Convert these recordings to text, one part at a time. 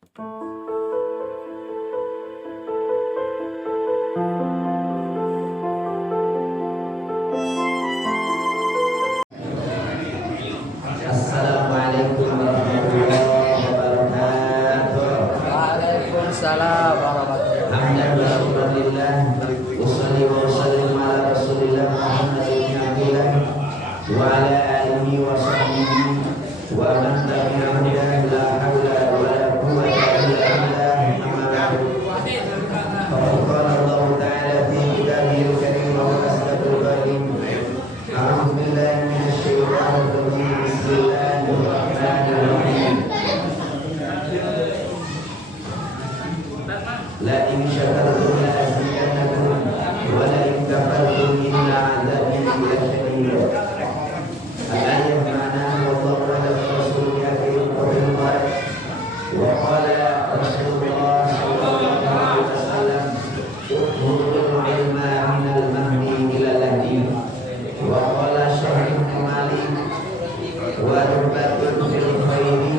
Assalamualaikum warahmatullahi wabarakatuh. Waalaikumsalam warahmatullahi wabarakatuh. Alhamdulillah, usholli wa usallim ala Rasulillah Muhammad bin Abdillah wa ala alihi wa sahbihi wa man tabi'ahum bi la haula wa la quwwata illa billah. Amma ba'du. Qala Allah ta'ala fi kitabihil karim wa asdaqul qadim. A'udzu billahi minasy syaithanir rajim. Bismillahirrahmanirrahim. La in syakartum la azidannakum wa la in kafartum inna 'adzabi lasyadid. Al-ayat ma'na wallahu wa rasuluhu karim qawlan wa qala Rasulullah sallallahu alaihi wasallam ukhudul ilma minal mahdi ila lahdi wa qala Syekh Malik wa rubatun fil khairi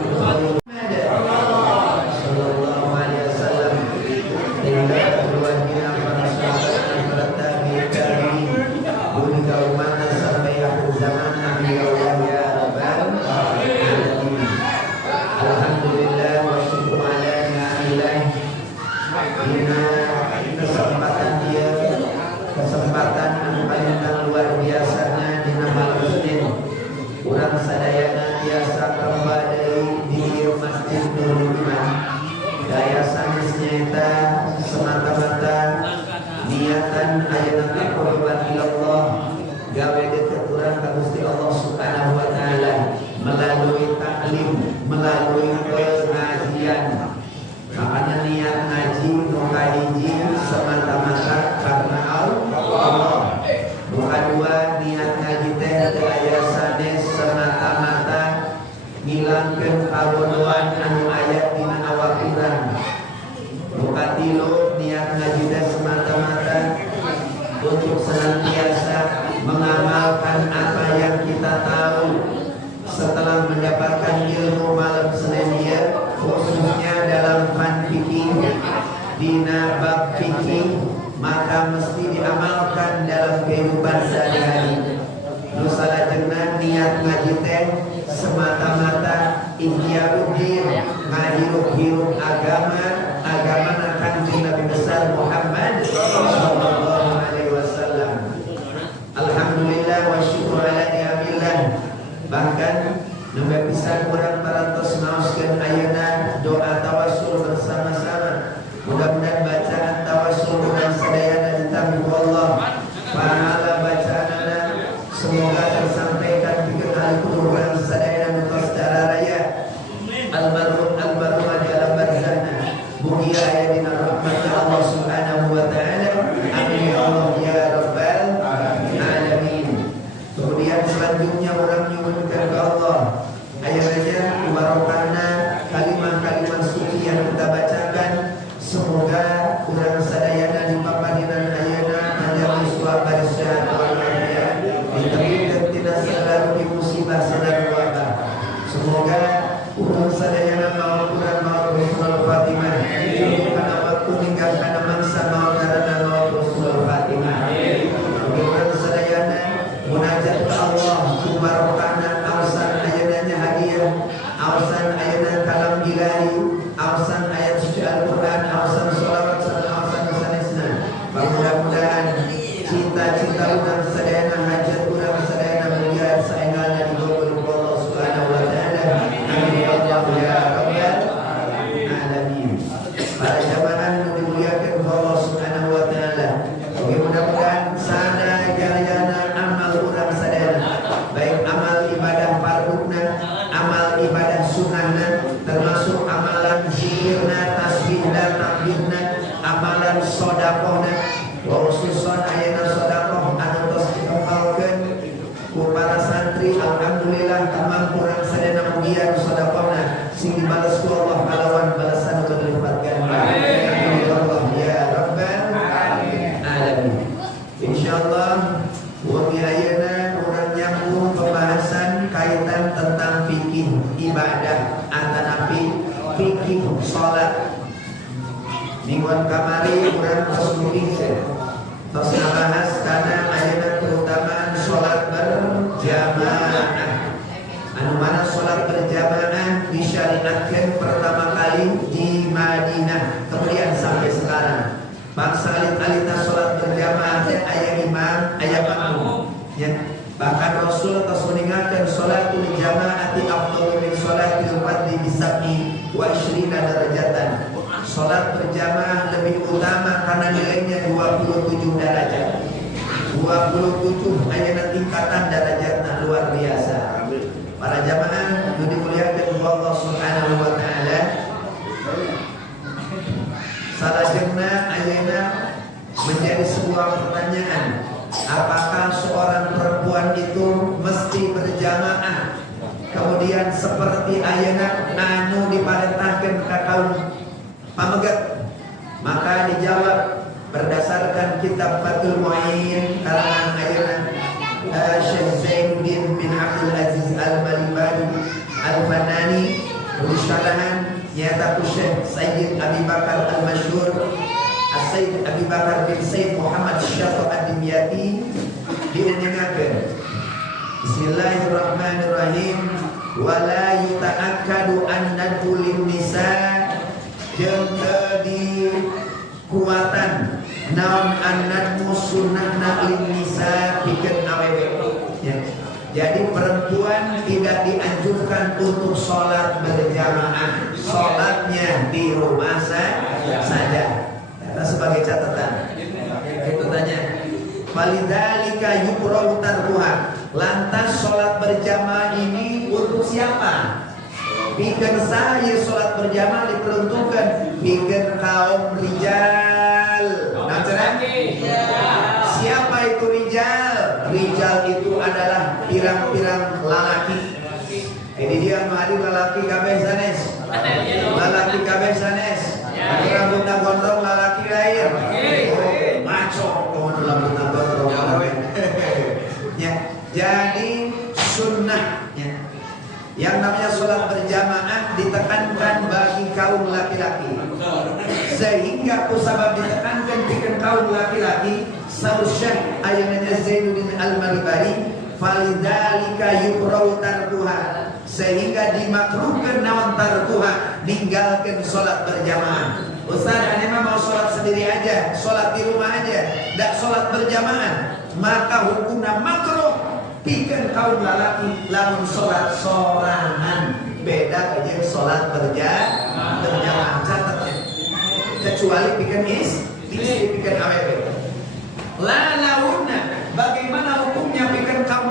kesempatan yang luar biasanya di nama Muslim urang sadayana biasa kembali di Masjid Nurul Iman daya sanes nyata semata-mata niatan ayeuna taqarruban ilallah gawe deukeut urang ka Gusti Allah Subhanahu wa taala melalui taklim melalui pengajian. Makanya niat ngaji nu kahiji semata-mata karena Allah. Nu kadua niat ngaji teh teu aya sanes semata-mata ngilangkeun kabodohan anu aya dina awak urang. Nu katilu niat ngaji teh semata-mata untuk senantiasa mengamalkan apa yang kita tahu setelah mendapatkan ilmu malam Senin dia, khususnya dalam fan fikih dina bab fikih, maka mesti diamalkan dalam kehidupan sehari-hari. Nu salajengna niat ngaji teh semata-mata ihyaudin ngahirup-hirup agama akan Nabi besar Muhammad sallallahu alaihi wasallam. Alhamdulillah wa syukur ala ni'amillah. Bahkan nembe pisan urang parantos maoskeun ayeuna doa tawassul bersama-sama. Mudah-mudahan bacaan tawassul urang sadayana ditanggung Allah. Pahala bacaanna semoga tersampaikan pikeun al-qulub urang sadayana nu secara raya. Almarhum dalam barzahna. Mugi aya dina rahmat Allah Subhanahu wa taala. Amin ya Allah ya rabbal alamin. Kemudian selanjutnya orang nyuwunkeun ke Allah ayat-ayat barokahna kalimat-kalimat suci yang kita bacakan, semoga urang sadayana di papadinan ayeuna panjang suap sehat walafiat diterbitkeun tina segala musibah sadar wabah. Semoga urang sadayana maul urang maul husnul Fatimah kana waktu ninggal kana mangsa maul karana maul husnul Fatimah. Urang sadayana munajat ke Allah kubarokahna awsan ayeuna hadiah awsan ayeuna kalam ilahi awsan ayat suci Al-Qur'an awsan sholawat sareng awsan sanesna. Mudah-mudahan cita-cita urang sadayana hajat urang sadayana mulia saenggalna digabung ku Allah Subhanahu wa taala. Amin ya Allah ya rabbal alamin. Para jamaah nu dimuliakeun ku Allah Subhanahu wa taala. Mudah-mudahan sadayana amal urang sadayana baik amal ibadah farduna, amal ibadah sunnahna, termasuk amalan zikirna, tasbihna, takbirna, amalan sedekahna, wa khususan ayeuna sedekah anu tos dikempalkeun ku para santri. Alhamdulillah tamang urang sadayana mugia sedekahna sing dibales ku Allah kalawan balasan berlipat ganda. Amin ya Allah ya rabbal alamin. Insyaallah wong ayeuna urang nyambung pembahasan kaitan tentang fikih ibadah atanapi fikih fikih salat. Mingguan kamari urang posming tos nabahas kana ayeuna keutamaan salat berjamaah. Anu mana salat berjamaah disyariatkeun pertama kali di Madinah, kemudian sampai sekarang. Bangsa alit-alita salat berjamaah teh aya imam, aya makmum. Ya. Bahkan Rasul tos meningatkeun salatul jamaati afdalu min salatil fardhi bi 27 darajatan. Salat berjamaah lebih utama karena nilainya 27 derajat. 27 ayeuna tingkatan derajatna luar biasa. Para jamaah nu dimuliakeun Allah Subhanahu wa taala. Salajengna ayeuna menjadi sebuah pertanyaan, apakah seorang perempuan itu mesti berjamaah? Kemudian seperti ayeuna anu diparentahkeun ka kaum pamegat, maka dijawab berdasarkan kitab Fathul Mu'in karangan ayeuna Syekh Zainuddin bin Abdul Aziz Al-Malibari Al-Fanani, syarahan nyata Syekh Sayyid Abi Bakar Al-Masyhur Sayyid Abi Bakar bin Sayyid Muhammad Syafi'i Ad-Dimyati diunyangakeun Bismillahirrahmanirrahim wala yuta'akkadu anna lin nisa jeung di kuatan naon annat sunnahna lin nisa pikeun awewe ya. Jadi perempuan tidak dianjurkan untuk sholat berjamaah, sholatnya di rumah saja. Kata sebagai catatan. Itu tanya. Walidzalika yukrahu tarkuha. Lantas sholat berjamaah ini untuk siapa? Pikeun saya sholat berjamaah diperuntukkan pikeun kaum rijal. Nah, siapa itu rijal? Rijal itu adalah pirang-pirang lalaki. Ini dia mari lalaki kabeh sanes. Lalaki kabeh sanes. Rambutna gondrong lalaki lain. Oh, maco rambutna gondrong. Ya, jadi sunnahnya yang namanya sholat berjamaah ditekankan bagi kaum laki-laki. Sehingga kusabab ditekankan bikin kaum laki-laki Syekh ayatnya Zainuddin Al-Malibari falidzalika yukrahu tarkuha, sehingga dimakruhkan naon tarkuha, ninggalkan sholat berjamaah. Ustaz, ane mah mau sholat sendiri aja, sholat di rumah aja, ndak sholat berjamaah, maka hukumnya makruh. Pikeun kaum lalaki lamun sholat sorangan, beda jeung sholat berjamaah. Catatnya, kecuali pikeun istri pikeun awewe. Lalahunna, bagaimana hukumnya pikeun kaum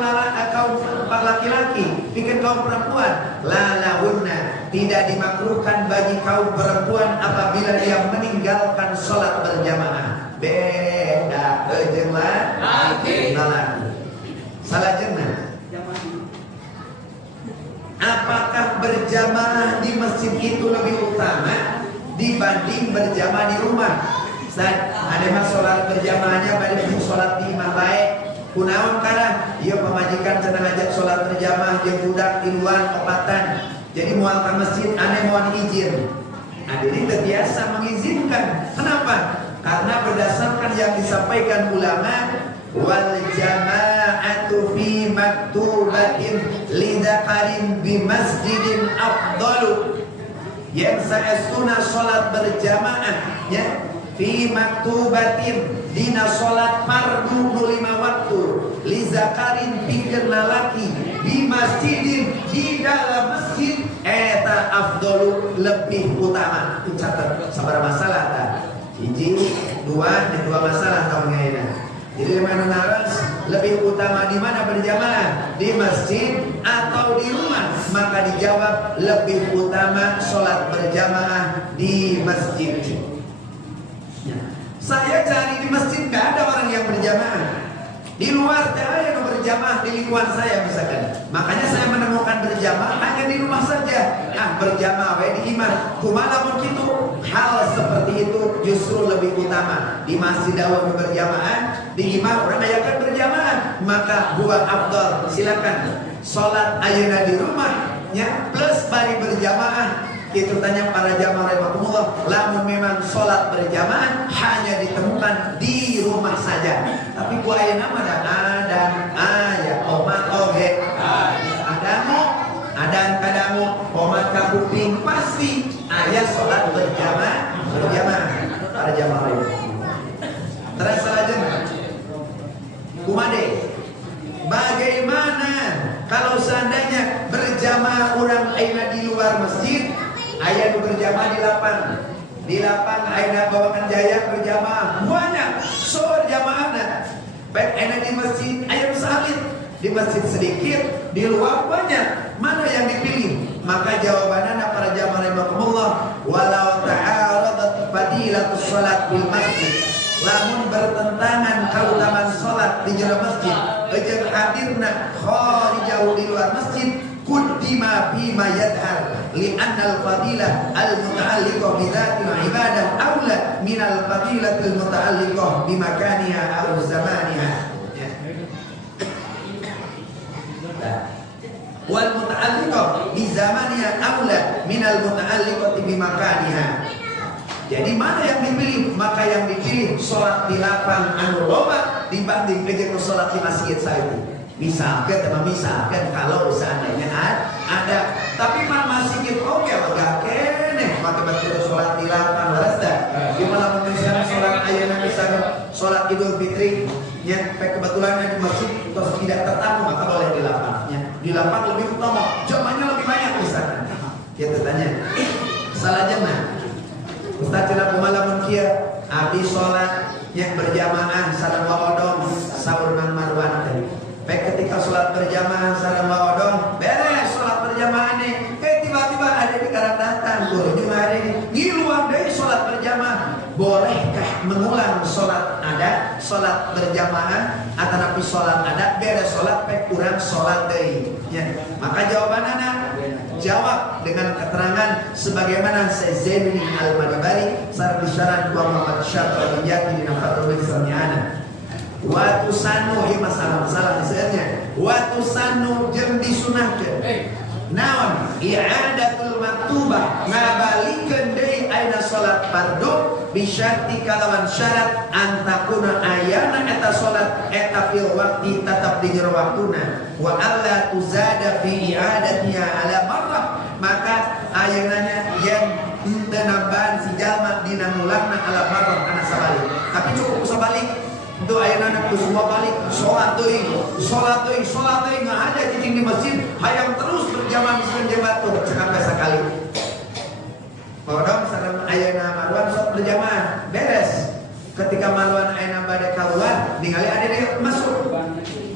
laki-laki, pikeun kaum perempuan? Lalahunna, tidak dimakruhkan bagi kaum perempuan apabila dia meninggalkan sholat berjamaah. Beda jeung laki. Salajengna, apakah berjamaah di masjid itu lebih utama dibanding berjamaah di rumah? Ustaz, ada mah sholat berjamaahnya bari sholat di imah bae. Kunaon kana? Ieu pamajikan cenah ngajak sholat berjamaah jeung budak di luar opatan. Jadi moal ka masjid ane moal izin. Hadirin terbiasa mengizinkan. Kenapa? Karena berdasarkan yang disampaikan ulama, wal jama'atu fi maktubatin lidakarin bi masjidin afdalu, yang saestuna sholat berjamaah ya fi maktubatin dina sholat fardu 5 waktu lizakarin pikeun lalaki di masjidin di dalam masjid eta afdalu lebih utama. Catat sabar masalah ta hiji dua masalah tahun ngaina. Jadi mana naras lebih utama di mana berjamaah, di masjid atau di rumah? Maka dijawab lebih utama sholat berjamaah di masjid. Ya. Saya cari di masjid nggak ada orang yang berjamaah. Di luar ada yang berjamaah di lingkungan saya misalkan. Makanya saya menemukan berjamaah hanya di rumah saja. Berjamaah di imam. Kumaha pun gitu. Hal seperti itu justru lebih utama. Di masjid awal berjamaah, di imam orang ayakan berjamaah, maka buat afdal. Silakan sholat ayeuna di rumahnya plus bari berjamaah Kita tanya para jamaah rahimakumullah, lamun memang sholat berjamaah hanya ditemukan di rumah saja. Tapi ku aya nama dan aya omat oge. Adan kadamu omat kapuping pasti aya sholat berjamaah para jamaah rahimakumullah. Terus selanjutnya kumade, bagaimana kalau seandainya berjamaah orang aina di luar masjid? Ayah berjamaah di lapang ayah bawakan jaya berjamaah banyak soal jamaahnya. Baik ayah di masjid ayah salib, di masjid sedikit, di luar banyak. Mana yang dipilih? Maka jawabannya para jamaah rahimakumullah, walau ta'aradat fadilatus salat bil masjid, lamun bertentangan keutamaan salat di dalam masjid, jeung hadirna kharijahu di luar masjid, kuddima bima yadhar li'anna al-fadilah al-muta'alliqah bidhatil ibadah awla min al-fadilatil muta'alliqah bimakaniha aw zamaniha. Wal muta'alliqah bi zamaniha awla min al-muta'alliqah bimakaniha. Jadi mana yang dipilih? Maka yang dipilih sholat di lapang anu loba dibanding dengan sholat di masjid saya. Misalkan kalau seandainya ada, tapi masjid oke agak kene maka betul sholat di lapang rasa. Gimana misalnya sholat ayana misalnya sholat Idul Fitri nya kebetulan di masjid terus tidak tertamu maka boleh di lapangnya. Di lapang lebih utama, jamaahnya lebih banyak misalnya. Kita tanya, salah jemaah. Ustaz cenah kumaha mun kieu abdi sholat yang berjamaah sareng waodong saur Mang Marwan teh. Ketika sholat berjamaah sareng waodong beres sholat berjamaah nih, tiba-tiba ada di karang datang guru jumat ini ngiluan deui sholat berjamaah. Bolehkah mengulang sholat berjamaah atanapi sholat ada beres sholat pek kurang sholat deui ya. Maka jawabanana jawab dengan keterangan sebagaimana Zaini Al-Madibari sareng syarat wa Muhammad Syafi'i di Nafatul Sami'ana. Watu sanu ieu masalah misalnya watu sanu jeung disunahkeun naon i'adatul maktubah ngabalikeun deui ayeuna salat fardu bi syarti kalawan syarat antakuna ayana eta salat eta fil waqti tetap di jero waktuna wa alla tuzada fi i'adatiha ala marrah. Maka ayeunanya yang teu nambahan si jalma dina ngulangna ala marrah kana sabalik, tapi cukup sabalik. Itu ayeuna ku semua balik salat deui nggak ada cicing di masjid hayang terus berjamaah miskin jemaah sampai sekali. Kodong sareng ayeuna Marwan salat berjamaah beres. Ketika Marwan ayeuna bade keluar ningali ade deui masuk.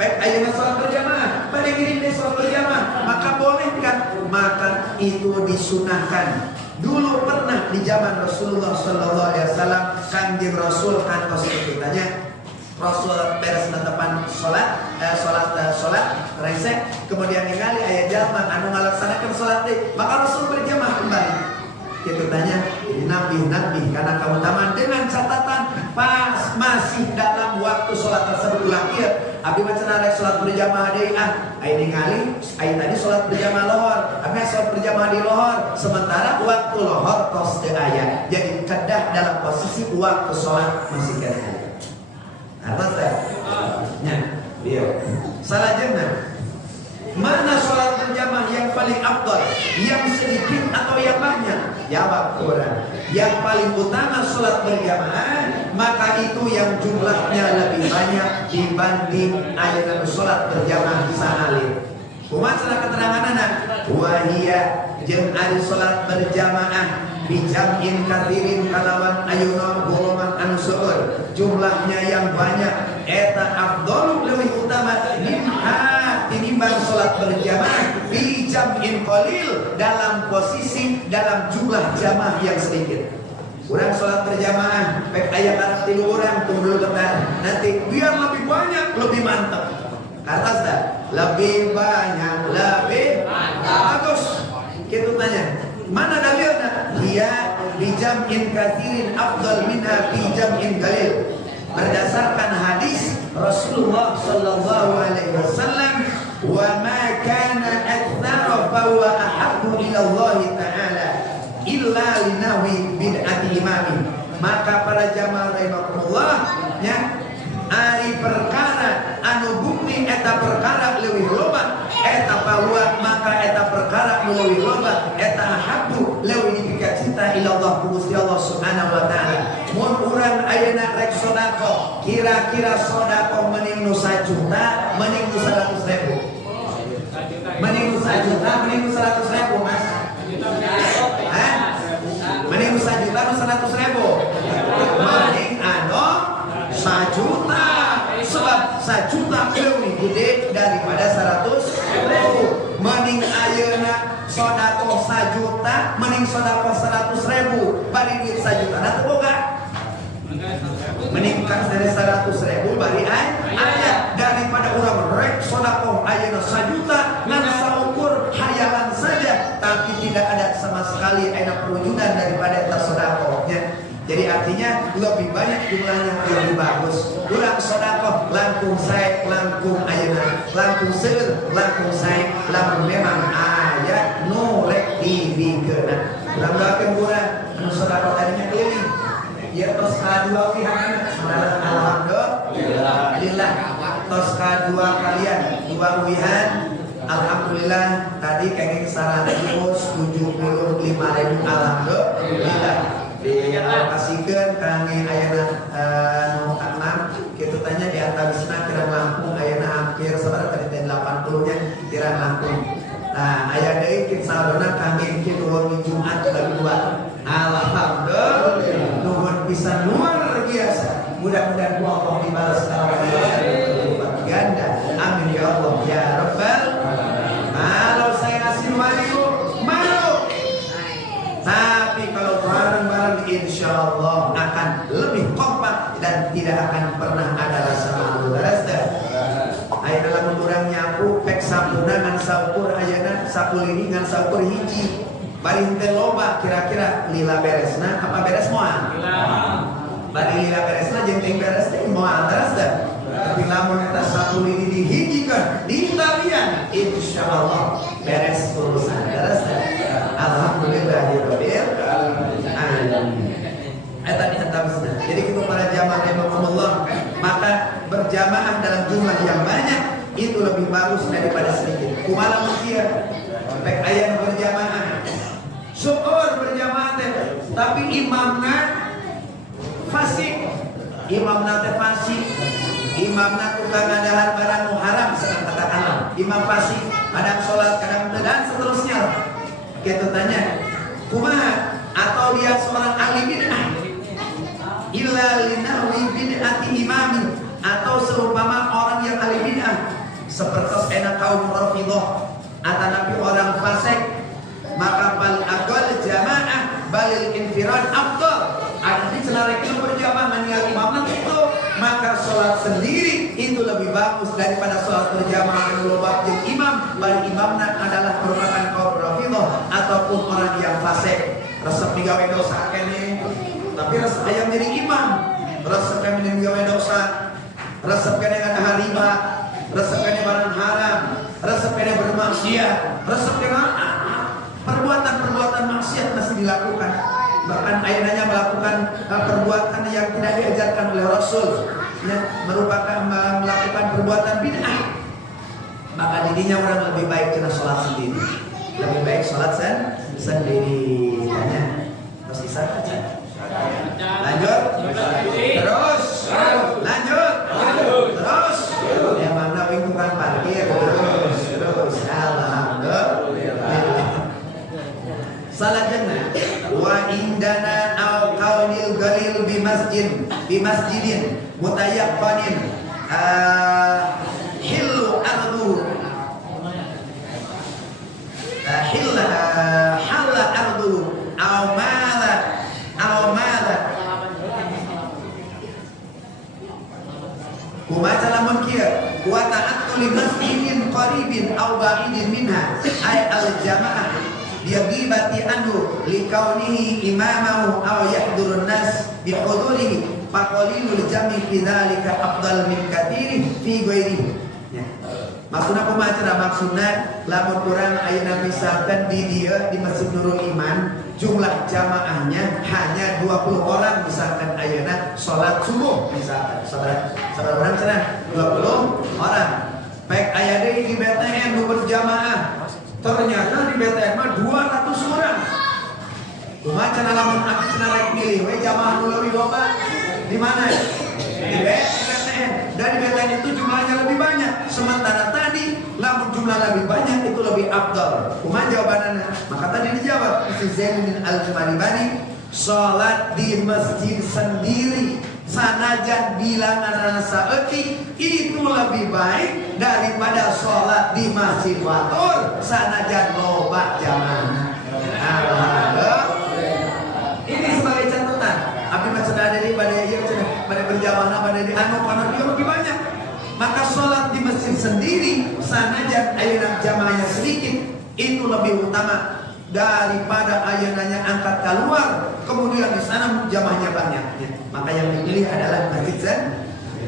Baik ayeuna salat berjamaah, bade ngiring deui salat berjamaah, maka boleh kan? Maka itu disunahkan. Dulu pernah di zaman Rasulullah sallallahu alaihi wasallam Kanjeng Rasul kantos ditanya Rasul beres netepan sholat resek kemudian ningali aya jalma anu ngalaksanakeun sholat deui maka Rasul berjamaah kembali. Kita tanya nabi karena keutamaan dengan catatan pas masih dalam waktu sholat tersebut ulang ieu abdi mah cenah rek sholat berjamaah deui aya ningali aya tadi sholat berjamaah lohor abdi sholat berjamaah di lohor sementara waktu lohor tos teu aya jadi kedah dalam posisi waktu sholat masih kena. Atas ya, beliau. Salah jenah. Mana sholat berjamaah yang paling afdal? Yang sedikit atau yang banyak? Jawab orang. Yang paling utama sholat berjamaah, maka itu yang jumlahnya lebih banyak dibanding ayat sholat berjamaah sahalin. Kumaha cenah keteranganana? Wahia jeung ari sholat berjamaah bijam'in kathirin kalawan ayuna golongan anu seueur jumlahnya yang banyak eta afdhalu lebih utama minha tinimbang salat berjamaah bijam'in qalil dalam posisi dalam jumlah jamaah yang sedikit. Urang salat berjamaah pek aya kana 3 urang tunggu bentar nanti biar lebih banyak lebih mantap. Atas dah lebih banyak lebih bagus. Kita tanya mana dalilnya? Dia bijam'in kathirin afdal minha bijam'in qalil. Berdasarkan hadis Rasulullah sallallahu alaihi wasallam, "Wa ma kana aktsara fa huwa ahabbu ila Allah ta'ala." illa linawi bid'ati imami. Maka para jamaah rahimakumullah nya ari perkara anu bukti eta perkara leuwih loba eta bahwa maka eta perkara leuwih loba eta habbu leuwih dipikacita ila Allah Gusti Allah Subhanahu wa taala. Mun urang ayeuna rek sedekah kira-kira sedekah mending nu 1 juta mending nu 100.000 mending nu 1 juta mending nu 100.000 Mas mending nu 1 juta nu 100.000 mending anu 1 juta sebab 1 juta lebih gede daripada 100.000. Mending ayeuna sedekah 1 juta mending sedekah 100.000 bari duit 1 juta na teu boga meningkat dari 100.000 bari aya daripada urang rek sedekah ayeuna 1 juta ngan saukur hayalan saja tapi tidak ada sama sekali enak perwujudan daripada eta sedekahnya. Jadi artinya lebih banyak jumlahnya lebih bagus. Urang sedekah langkung sae langkung ayeuna, langkung seueur langkung sae lamun memang aya nu rek dibikeuna. Urang doakeun urang anu sedekah tadinya keuning. Ieu tos kadua wihanana. Alhamdulillah. Tos kadua kalian dua wihan. Alhamdulillah tadi kenging sarana dius 75.000 alhamdulillah. Dialokasikeun kangge ayeuna nu ka-6 kitu tanya di antawisna kirang Lampung ayeuna hampir sabaraha tadi teh 80 nya kirang Lampung. Nah aya deui kitu saldona kangge kitu wengi Jumat bagi 2. Alhamdulillah nuhun pisan luar biasa. Mudah-mudahan Allah dibalas kalawan ganda. Amin ya Allah ya rabbal. Kalau saya ngasih malu tapi kalau bareng-bareng insya Allah akan lebih kompak dan tidak akan pernah ada rasa malu. Ayeuna lamun urang nyapu pek sapuna ngan saukur ayeuna sapu lini ngan saukur hiji bari henteu loba kira-kira lila beresna apa beres moal? Bari lila beresna jeung ting beres teh moal teras teh. Tapi lamun eta sapu lini dihijikeun di talian insyaallah beres urusan teras teh. Alhamdulillahirabbil alamin. Eta diantamsna. Jadi kita para jamaah rahimakumullah, maka berjamaah dalam jumlah yang banyak itu lebih bagus daripada sedikit. Kumaha mun kieu? Pek aya berjamaah. Syukur berjamaah teh, tapi imamna fasik. Imamna teh fasik. Imamna tukang ngadahan barang nu haram sedang katakanlah. Imam fasik, kadang salat, kadang dan seterusnya. Kita tanya, kumaha atau dia seorang ahli bid'ah? Illa linawi bid'ati imami atau seumpama orang yang ahli bid'ah seperti enak kaum Rafidhah atau nabi orang fasik maka bal aqal jamaah balil infirad afdal. Artinya selain berjamaah meninggal imam itu maka sholat sendiri itu lebih bagus daripada sholat berjamaah berlomba jeung imam. Bari imamna adalah merupakan kaum Rafidhah ataupun orang yang fasik. Resep digawe dosa kene, tapi resep aya menjadi imam. Resep kene digawe dosa, resep kene ngadaha riba, resep kene barang haram, resep kene bermaksiat, resep kene perbuatan-perbuatan maksiat masih dilakukan. Bahkan ayeuna melakukan perbuatan yang tidak diajarkan oleh Rasul, ya, merupakan melakukan perbuatan bid'ah. Maka dirinya orang lebih baik kena sholat sendiri. Lebih baik sholat sendiri. Tanya, terus bisa aja. Lanjut, terus, lanjut, terus. Yang mana lingkungan parkir, terus. Alhamdulillah. Selanjutnya, wa indana au qaulil galil bi masjidin mutayaqqanin hillu ardu halla ardu au mala kumaca lamun kieu wa ta'attu li masjidin qaribin au ba'idin minha ay al jamaah bighibati anhu li kaunihi imamahu aw yahdurun nas bi hudurihi faqalilul jami fi dzalika afdal min katsirin fi ghairihi. Maksudna kumaha? Maksudna lamun urang ayeuna misalkan di dieu di Masjid Nurul Iman jumlah jamaahnya hanya 20 orang, misalkan ayeuna sholat subuh, misalkan saudara orang cenah 20 orang. Baik aya deui di BTN nu berjamaah, ternyata di BTN mah 200 orang. Kumaha cenah lamun abdi cenah rek milih we jamaah nu leuwih loba di mana? Di BTN. Dan di BTN itu jumlahnya lebih banyak. Sementara tadi lamun jumlah lebih banyak itu lebih afdal. Kumaha jawabanana? Maka tadi dijawab si Zainuddin Al-Maribani, salat di masjid sendiri sanajan bilangan saeutik itu lebih baik daripada salat di masjid watur sanajan loba jamaah. Alhamdulillah. Ini sebagai catatan. Abdi mah cenah dari pada berjamaah pada di anu kana dia lebih banyak. Maka sholat di masjid sendiri sanajan ayeuna jamaahnya sedikit itu lebih utama daripada ayeunanya angkat keluar kemudian di sana jamaahnya banyak. Maka yang dipilih adalah masjid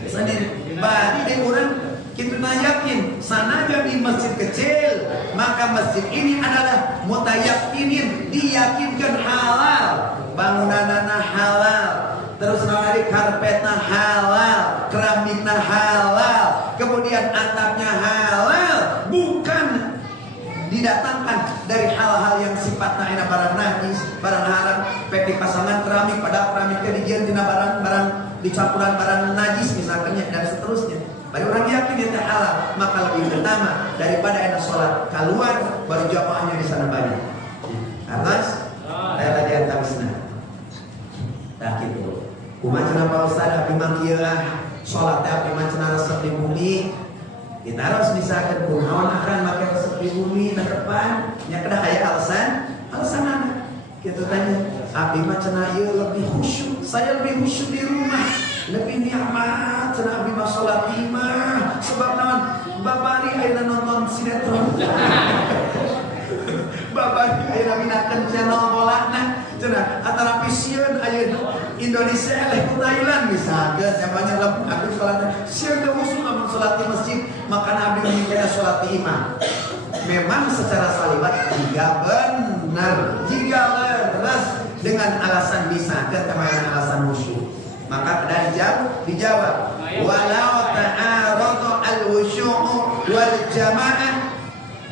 sendiri. Bari deh orang kita yakin sanajan di masjid kecil maka masjid ini adalah mutayakinin, diyakinkan halal, bangunanana halal, terus nanti karpetnya halal, keramiknya halal, kemudian atapnya halal, bukan didatangkan dari hal-hal yang sifatnya enak barang najis, barang haram, pek pasangan keramik pada keramiknya dijian tina barang-barang dicampuran barang najis misalnya dan seterusnya. Bagi orang yakin itu halal, maka lebih utama daripada enak sholat keluar baru jamaahnya di sana banyak. Atas, saya tadi antawisna. Tak gitu. Kumaha cenah Pak Ustaz abdi mah kieu sholat teh abdi mah cenah resep di bumi. Kita harus misalkan kunaon akan make resep di bumi na depan nya kedah aya alasanana. Kita tanya, abdi mah cenah ieu lebih khusyuk, saya lebih khusyuk di rumah. Lebih nikmat cenah abdi mah sholat imah sebab naon babari ayeuna nonton sinetron. Babari ayeuna minakeun channel bolana cenah antara pisieun ayeuna Indonesia eleh ku Thailand misalkan zamannya abdi sholat sieun teh usul lamun sholat di masjid maka abdi mikirna sholat di imah. Memang secara salibat jika benar, jika leres dengan alasan bisa ketemangan alasan khusyuk. Maka dan dijawab walau ta'aradu al-wusyu'u wal jama'ah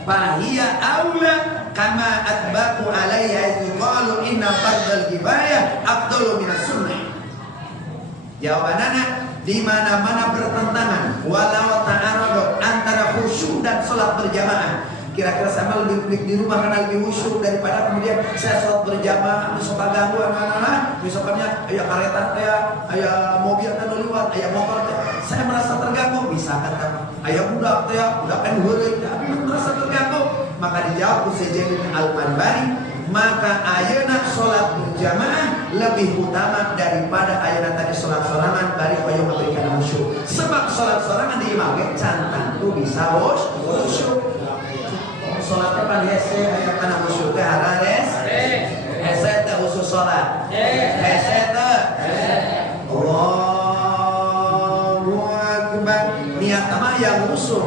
fahiya aula kama atbaqu alayya yuqalu inna fardal kifayah afdalu minas sunnah. Jawabanana di mana-mana bertentangan walau ta'aradu antara khusyuk dan salat berjamaah. Kira-kira sama lebih baik di rumah karena lebih khusyuk daripada kemudian saya sholat berjamaah besok ganggu anak-anak misalkannya ayah kereta ayah mobil kan lewat ayah motor saya merasa terganggu bisa kata ayah budak budak kan huruf tapi merasa terganggu maka dijawab Zainuddin Al-Maribani maka ayeuna sholat berjamaah lebih utama daripada ayeuna tadi sholat sorangan bari koyo memberikan khusyuk sebab sholat sorangan di imam cantan tuh bisa khusyuk. Sholatnya pan hese aya kana khusyuk teh harares hese teh khusus sholat hese teh Allahu akbar niat mah yang khusyuk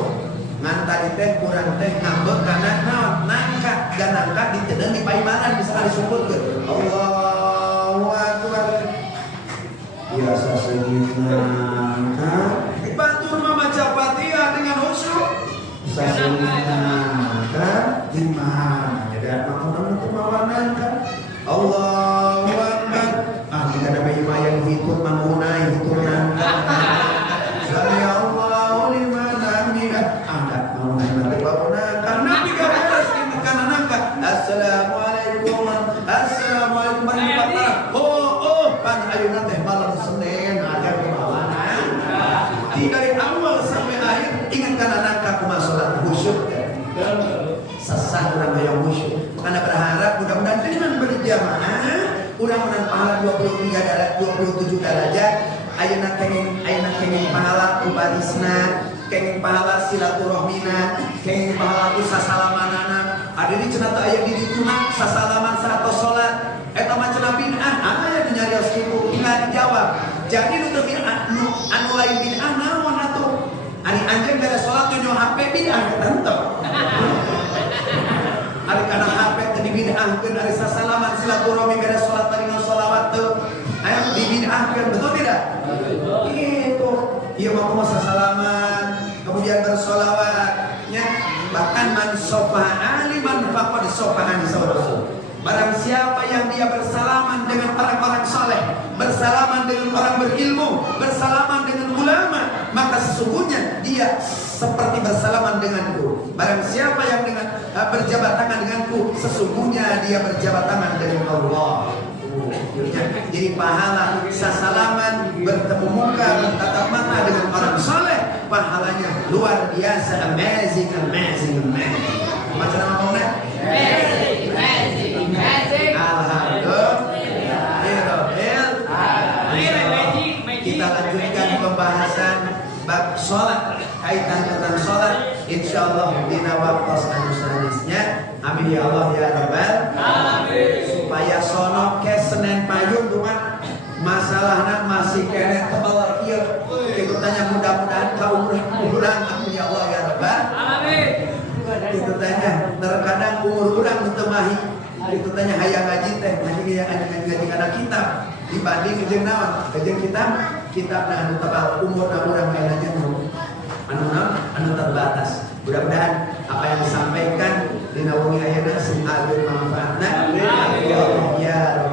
ngan tadi teh kurang teh ngambek kana naon nangka dan nangka ditedeung di paimanan bisa disebutkeun Allahu akbar biasa segitu batur maca Fatihah dengan khusyuk sasuna di mana ada makna kemawanan kan Allahu akbar kita ada bayi yang ikut mengunai hitungan sami Allahu liman hamidah angkat mengunai mati bangunan karena tiga belas ini kan anakka assalamualaikum warahmatullahi pan ayeuna teh malam Senin ada kemawanan dari awal sampai akhir ingatkan anakka kumaha salat khusyuk sesat orang yang khusyuk. Karena berharap mudah-mudahan dengan berjamaah, mudah-mudahan pahala 27 derajat. Ayeuna kenging pahala ubarisna, kenging pahala silaturahmina, kenging pahala sasalamanana. Ada di cenah teu aya di dituna sasalaman saratos salat. Eta mah cenah bid'ah, aya nyarios kitu tinggal dijawab. Jadi nu teu bid'ah, anu lain bid'ah naon atuh? Ari anjeun bere salat nyonya HP bid'ah tentu. Ari kana HP tadi bid'ahkeun ari sasalaman silaturahmi sopangan di Rasul. Barang siapa yang dia bersalaman dengan orang-orang saleh, bersalaman dengan orang berilmu, bersalaman dengan ulama, maka sesungguhnya dia seperti bersalaman denganku. Barang siapa yang dengan berjabat tangan denganku, sesungguhnya dia berjabat tangan dengan Allah. Jadi pahala sasalaman, bertemu muka, bertatap mata dengan orang saleh, pahalanya luar biasa, amazing. Macam apa Mona? Amazing. Alhamdulillah. Kita lanjutkan pembahasan bab sholat, kaitan tentang sholat, insyaallah di waktu selanjutnya. Amin ya Allah ya Rabbal alamin. Supaya sono ke Senen Payung cuma masalahnya masih kena tebal kieu. Kita tanya mudah-mudahan kau kurang. Amin ya Allah ya Rabbal alamin. Kita tanya terkadang umur kurang temahi. Kita tanya hayang ngaji teh, ngaji kana kitab dibanding jeung naon? Jeung kitab anu tebal umur urang lainnya anu terbatas. Mudah-mudahan apa yang disampaikan dina wengi ayeuna sing alih manfaatna. Ya